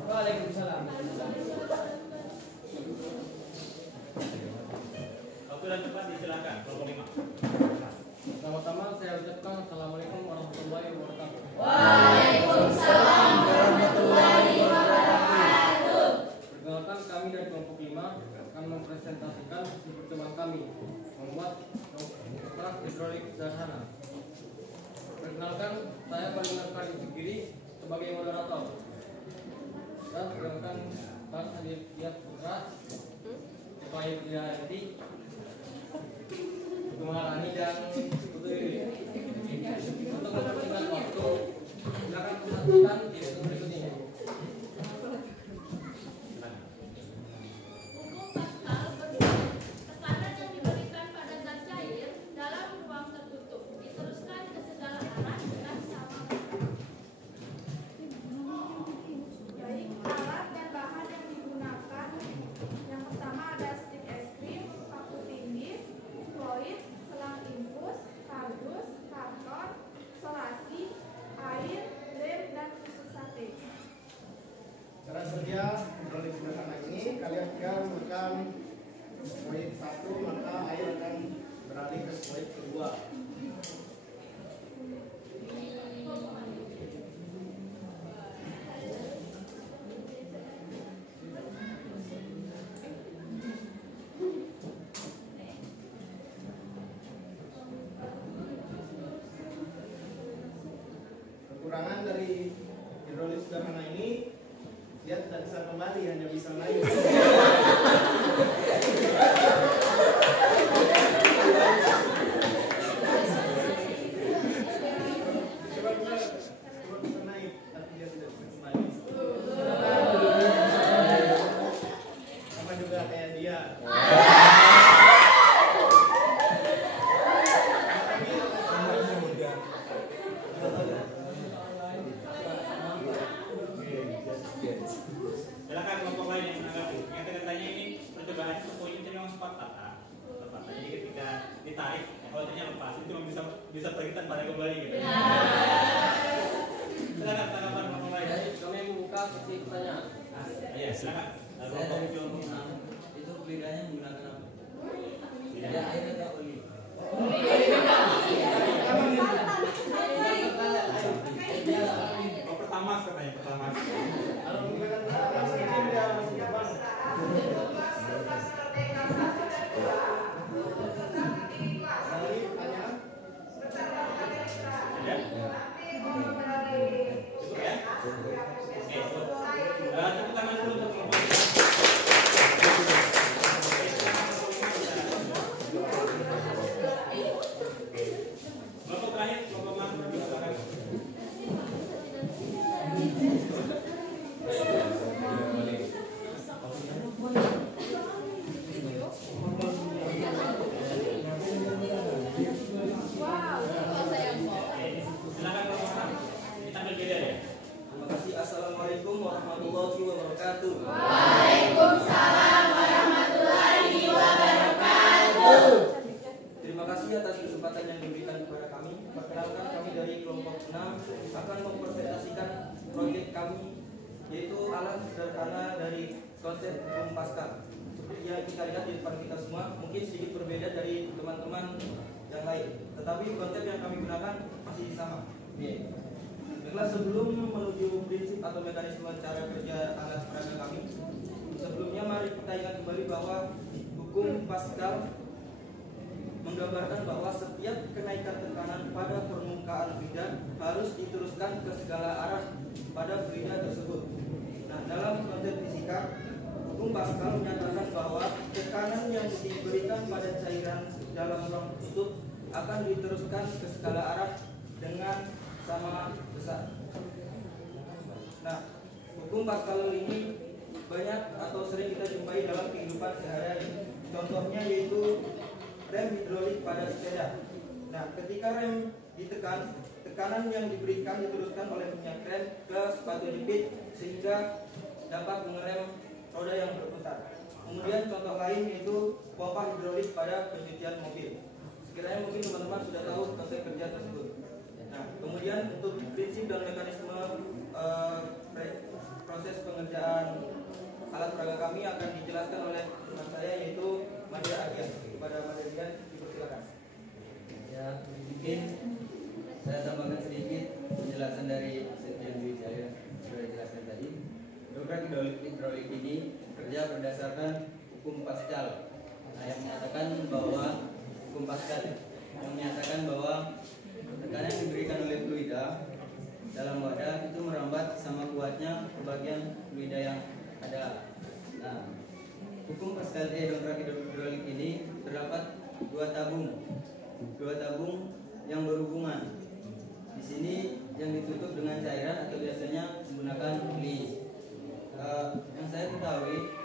Waalaikumsalam. Waktu dan tempat disilakan kelompok 5. Pertama-tama saya ucapkan Assalamualaikum warahmatullahi wabarakatuh. Waalaikumsalam warahmatullahi wabarakatuh. Perkenalkan, kami dari kelompok 5 akan mempresentasikan hasil percobaan kami membuat dongkrak hidrolik sederhana. Perkenalkan, saya Palingan Kali Fikiri sebagai moderator. Dan perkenalkan Pak Hadir Kiat Putra supaya tidak nanti Kumarani dan Putri. Untuk mempersingkat waktu, silakan perhatikan di berikut ini. Hukum Pascal berbunyi, tekanan yang diberikan pada zat cair dalam ruang tertutup diteruskan ke segala arah dengan sama besar. Baik, alat dan bahan yang digunakan. Yang pertama ada stik es krim, paku tindis, fluid, selang infus, kardus, karton, solasi, air, lem, dan tusuk sate. Cara kerja hidrolik sederhana ini, kalian tinggal menekan poin 1, maka air akan beralih ke poin kedua. Kekurangan dari hidrolik sederhana ini, dia tidak bisa kembali, hanya bisa naik. Coba bisa naik, tapi dia tidak bisa kembali. Sama juga kayak dia. Silakan kelompok lain yang menanggapi. Yang katanya ini percobaan itu poinnya memang sempat patah. Jadi ketika ditarik, kalau ternyata lepas itu bisa pergi tanpa ada kembali gitu. Silakan tanggapan kelompok lain. Kami membuka sesi pertanyaan. Iya, silakan. Saya dari kelompok 6 itu bedanya menggunakan apa? Ada air atau oli? Oh, pertama katanya pertama. Kalau menggunakan alas ini dia masih terbang. Kembali pertanyaan. Ada? Cukup ya? Oke, cukup. Tepuk tangan dulu untuk kelompok ini. Kelompok terakhir, kelompok 6, silakan. Silakan kelompok 6. Kita ambil beda ya. Terima kasih. Assalamualaikum warahmatullahi wabarakatuh. Waalaikumsalam warahmatullahi wabarakatuh. Terima kasih atas kesempatan yang diberikan kepada kami. Perkenalkan, kami dari kelompok 6 akan mempresentasikan proyek kami, yaitu alat sederhana dari konsep hukum Pascal. Seperti yang kita lihat di depan kita semua, mungkin sedikit berbeda dari teman-teman yang lain, tetapi konsep yang kami gunakan masih sama. Baiklah, sebelum menuju prinsip atau mekanisme cara kerja alat peraga kami, sebelumnya mari kita ingat kembali bahwa hukum Pascal menggambarkan bahwa setiap kenaikan tekanan pada permukaan fluida harus diteruskan ke segala arah pada fluida tersebut. Nah, dalam konsep fisika, hukum Pascal menyatakan bahwa tekanan yang diberikan pada cairan dalam ruang tertutup akan diteruskan ke segala arah dengan sama besar. Nah, hukum Pascal ini banyak atau sering kita jumpai dalam kehidupan sehari-hari. Contohnya yaitu rem hidrolik pada sepeda. Nah, ketika rem ditekan, tekanan yang diberikan diteruskan oleh minyak rem ke sepatu jepit sehingga dapat mengerem roda yang berputar. Kemudian contoh lain yaitu pompa hidrolik pada pencucian mobil. Sekiranya mungkin teman-teman sudah tahu konsep kerja tersebut. Nah, kemudian untuk prinsip dan mekanisme proses pengerjaan alat peraga kami akan dijelaskan oleh teman saya yaitu Madya Agian. Kepada Madya Agian dipersilakan. Ya, mungkin saya tambahkan sedikit penjelasan dari Sekjen Wijaya sudah dijelaskan tadi. Dobrak hidrolik ini kerja berdasarkan hukum Pascal. Nah, yang menyatakan bahwa hukum Pascal yang menyatakan bahwa tekanan yang diberikan oleh fluida dalam wadah itu merambat sama kuatnya ke bagian fluida yang ada. Nah, hukum Pascal dobrak hidrolik ini terdapat dua tabung yang berhubungan. Di sini yang ditutup dengan cairan atau biasanya menggunakan li. Yang saya ketahui,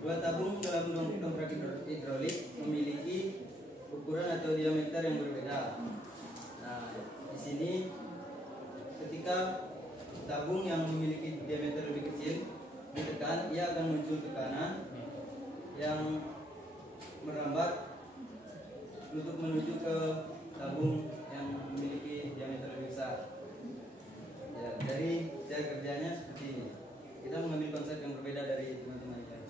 dua tabung dalam dobrak hidrolik memiliki ukuran atau diameter yang berbeda. Nah, di sini ketika tabung yang memiliki diameter lebih kecil ditekan, ia akan muncul tekanan yang merambat untuk menuju ke tabung yang memiliki diameter lebih besar. Ya, dari cara kerjanya seperti ini. Kita mengambil konsep yang berbeda dari teman-teman yang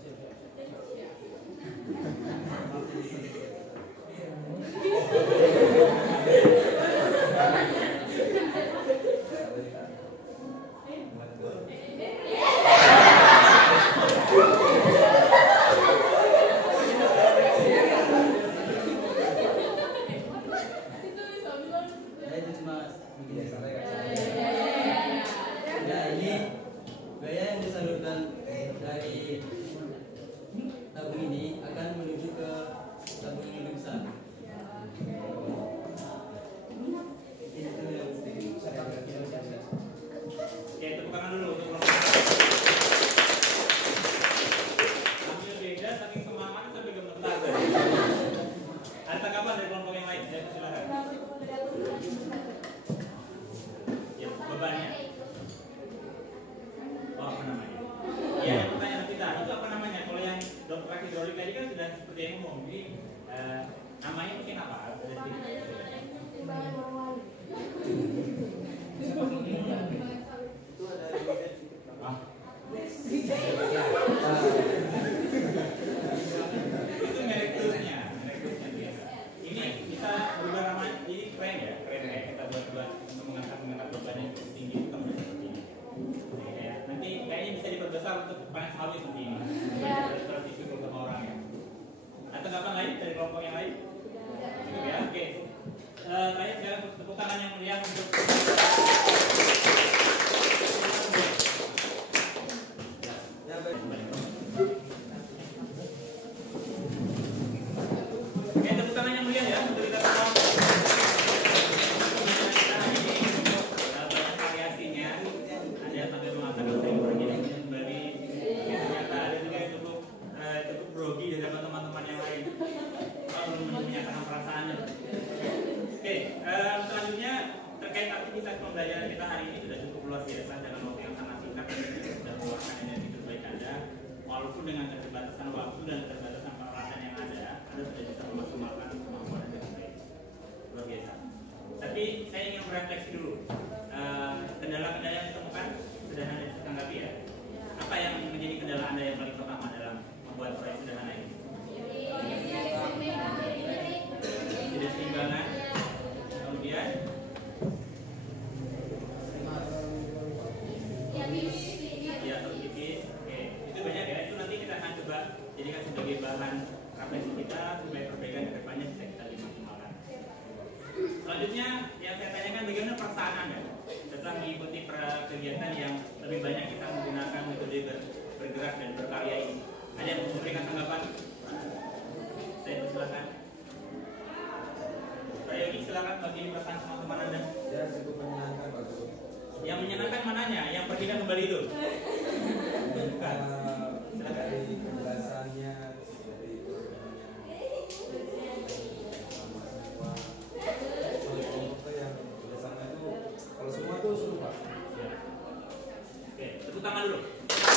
tangan dulu. Kita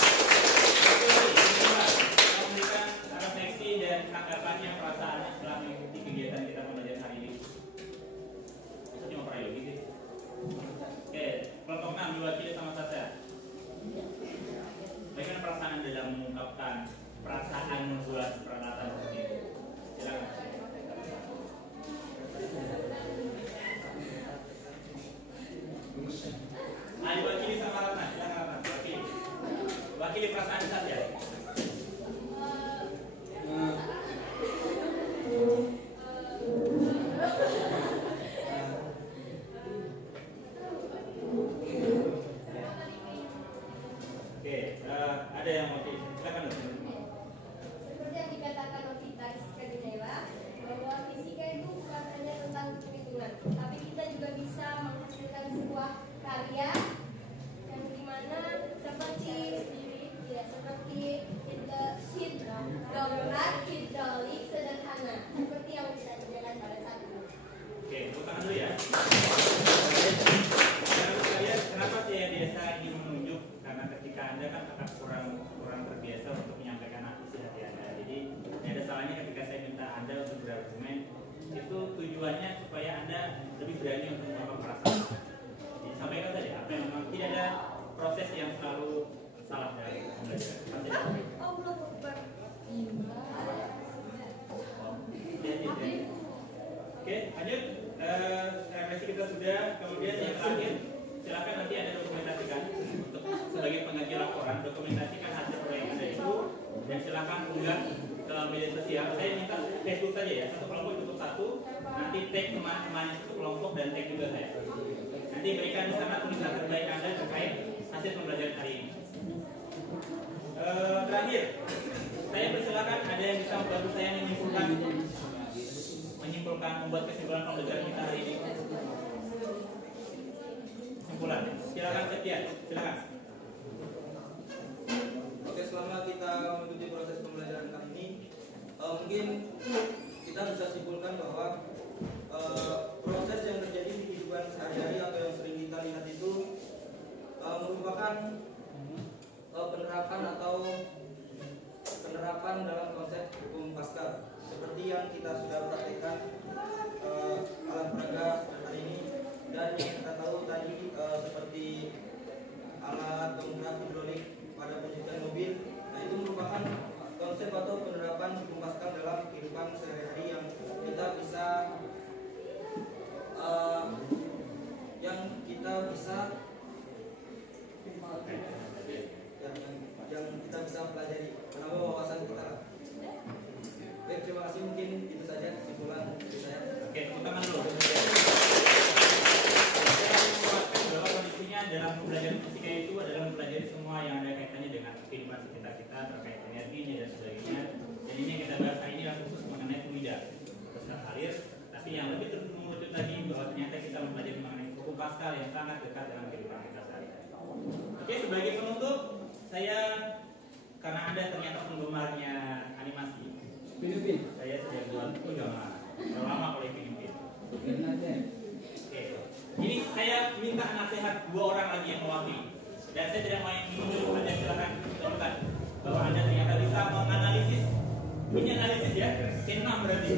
memberikan refleksi dan tanggapannya, perasaannya setelah mengikuti kegiatan kita pembelajaran hari ini. Itu cuma priologi sih. Oke, kelompok 6 diwakili sama Sasha. Bagaimana perasaan Anda dalam mengungkapkan perasaan membuat peralatan seperti itu? Silakan. Diwakili sama Ratna, silakan Ratna. Wakili perasaan saja. Ada yang mau silakan. Seperti yang dikatakan Novita Fisika Gineva, bahwa fisika itu bukan hanya tentang perhitungan, tapi kita juga bisa menghasilkan sebuah karya yang dimana seperti hidrolik sederhana, seperti yang kita kerjakan pada saat ini. Oke, tangan dulu ya. Kenapa saya biasa ingin menunjuk? Karena ketika Anda kan akan kurang terbiasa untuk menyampaikan isi hati Anda. Jadi tidak ada salahnya ketika saya minta Anda untuk berargumen. Itu tujuannya supaya Anda lebih berani untuk mengungkapkan perasaan. Jadi sampaikan saja apa yang memang tidak ada proses yang selalu salah dari pembelajaran. Oke, lanjut. Refleksi kita sudah. Kemudian yang terakhir, silakan nanti Anda dokumentasikan untuk sebagai pengganti laporan. Dokumentasikan hasil proyek Anda itu dan silakan unggah ke media sosial. Saya minta Facebook saja ya, satu kelompok cukup satu. Nanti tag teman-temannya satu kelompok dan tag juga saya. Nanti berikan di sana tulisan terbaik Anda terkait hasil pembelajaran hari ini. Terakhir, saya persilakan ada yang bisa membantu saya menyimpulkan membuat kesimpulan pembelajaran kita hari ini. Kesimpulan, silakan Setia, silakan. Oke, selama kita mengikuti proses pembelajaran kali ini, mungkin kita bisa simpulkan bahwa proses yang terjadi di kehidupan sehari-hari atau yang sering kita lihat itu merupakan penerapan dalam konsep hukum Pascal, seperti yang kita sudah praktikkan alat peraga hari ini, dan yang kita tahu tadi seperti alat penggerak hidrolik pada penyucian mobil. Nah, itu merupakan konsep atau penerapan hukum Pascal dalam kehidupan sehari-hari yang kita bisa pelajari, menambah wawasan kita. Baik, terima kasih, mungkin itu saja kesimpulan dari saya. Oke, utama dulu. Bahwa kondisinya dalam pembelajaran fisika itu adalah mempelajari semua yang ada kaitannya dengan kehidupan sekitar kita terkait energinya dan sebagainya. Dan ini yang kita bahas hari ini adalah khusus mengenai fluida besar air. Tapi yang lebih mengerucut lagi bahwa ternyata kita mempelajari mengenai hukum Pascal yang sangat dekat dengan kehidupan kita sehari-hari. Oke, sebagai penutup, saya karena Anda ternyata penggemarnya animasi, saya sudah buat udah lama oleh Filipin. Oke, ini saya minta nasihat 2 orang lagi yang mewakili, dan saya tidak mau yang menunjuk saja, silakan tunjukkan bahwa Anda ternyata bisa menganalisis, punya analisis ya, C6 berarti.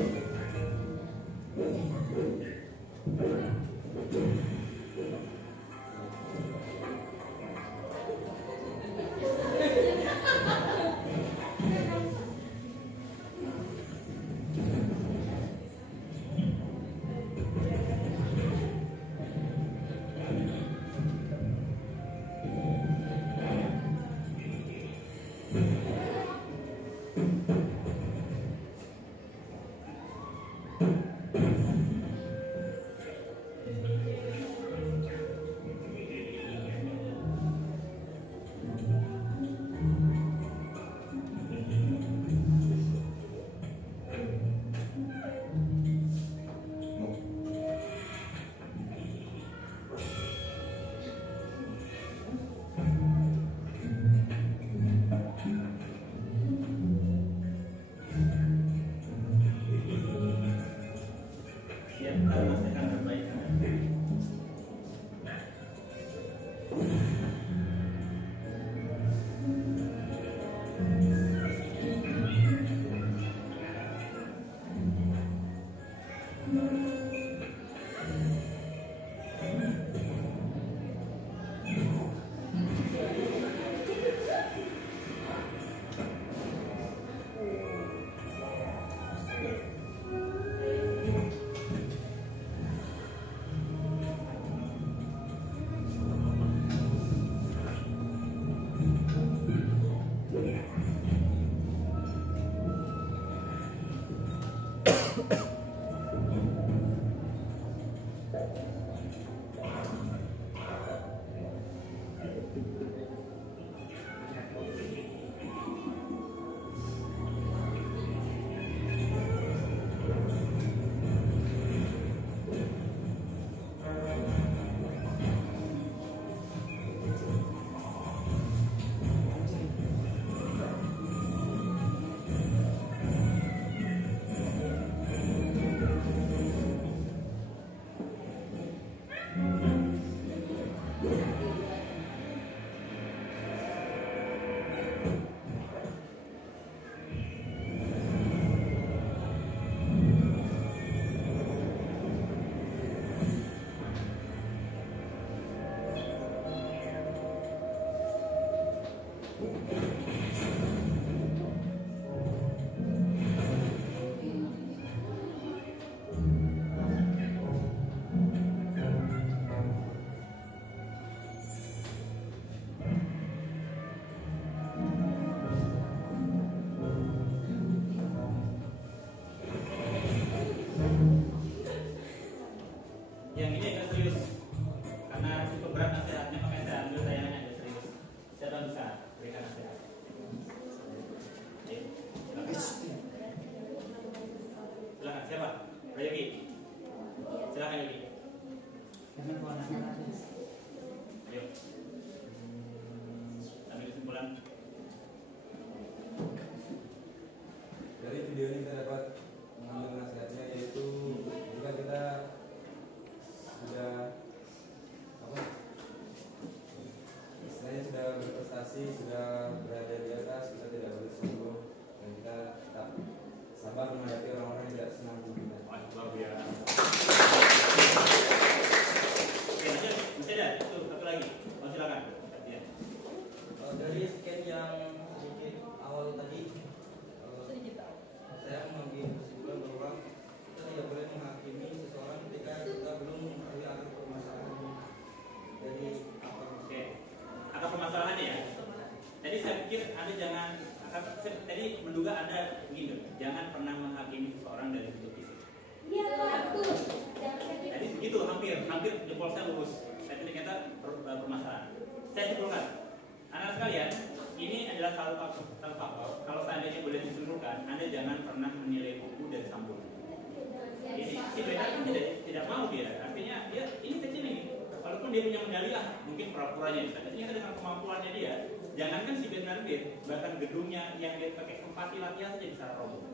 Yang ini agak serius karena cukup berat nasihatnya, makanya saya ambil tayangannya agak serius. Siapa yang bisa berikan nasihat? Silakan, siapa? Yogi. Silakan Yogi. Ayo. Ambil kesimpulan. Dari video ini kita dapat mengambil nasihatnya, yaitu jika kita sudah istilahnya sudah berprestasi, sudah berada di atas, kita tidak boleh sombong dan kita tetap sabar menghadapi orang-orang yang tidak senang dengan kita. Wah, luar biasa. Oke, lanjut. Masih ada? Tuh, satu lagi. Oh, silakan. Ya. Dari scan yang sedikit awal tadi, saya mengambil kesimpulan bahwa kita tidak boleh menghakimi seseorang ketika kita belum mengetahui akar permasalahannya. Dari apa? Oke. Akar permasalahannya ya. Tadi saya pikir Anda jangan tadi menduga Anda begini, jangan pernah menghakimi seseorang dari bentuk fisik. Iya, betul. Tadi begitu, hampir jempol saya lurus. Tapi ternyata permasalahan. Saya simpulkan, anak sekalian, ini adalah satu faktor. Kalau seandainya boleh disimpulkan, Anda jangan pernah menilai buku dari sampul. Ini si beda kan tidak mau dia. Artinya dia ini kecil ini. Walaupun dia punya medali mungkin pura-puranya. Tapi ternyata dengan kemampuannya dia, jangankan si Bernardin, bahkan gedungnya yang dia pakai empati latihan saja bisa roboh.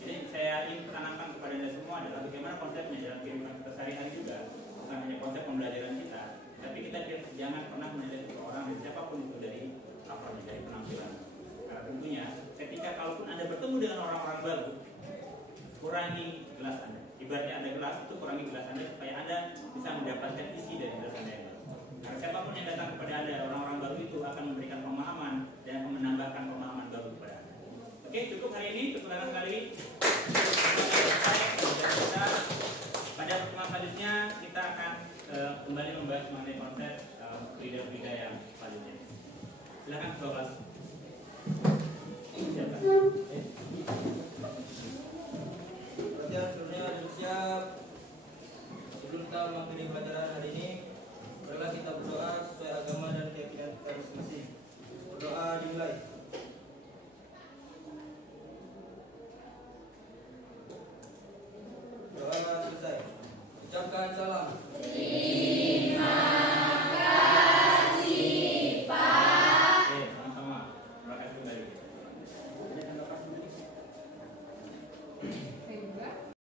Jadi saya ingin tanamkan kepada Anda semua adalah bagaimana konsepnya dalam kehidupan kita sehari-hari juga, bukan hanya konsep pembelajaran kita, tapi kita jangan pernah menilai seseorang dan siapapun itu dari dari penampilan. Karena tentunya ketika kalaupun Anda bertemu dengan orang-orang baru, kurangi gelas Anda. Ibaratnya Anda gelas itu kurangi gelas Anda supaya Anda bisa mendapatkan isi dari gelas Anda yang baru. Karena siapapun yang datang kepada Anda, orang-orang baru itu akan memberikan pemahaman dan akan menambahkan pemahaman baru kepada Anda. Oke, cukup hari ini, pertemuan kali. Pada pertemuan selanjutnya kita akan kembali membahas mengenai konsep leader-leader yang selanjutnya. Silakan ketua kelas. Siapa? Perhatian seluruhnya duduk siap. Sebelum kita mengakhiri pelajaran hari ini, marilah kita berdoa sesuai agama dan keyakinan kita masing-masing. Berdoa dimulai.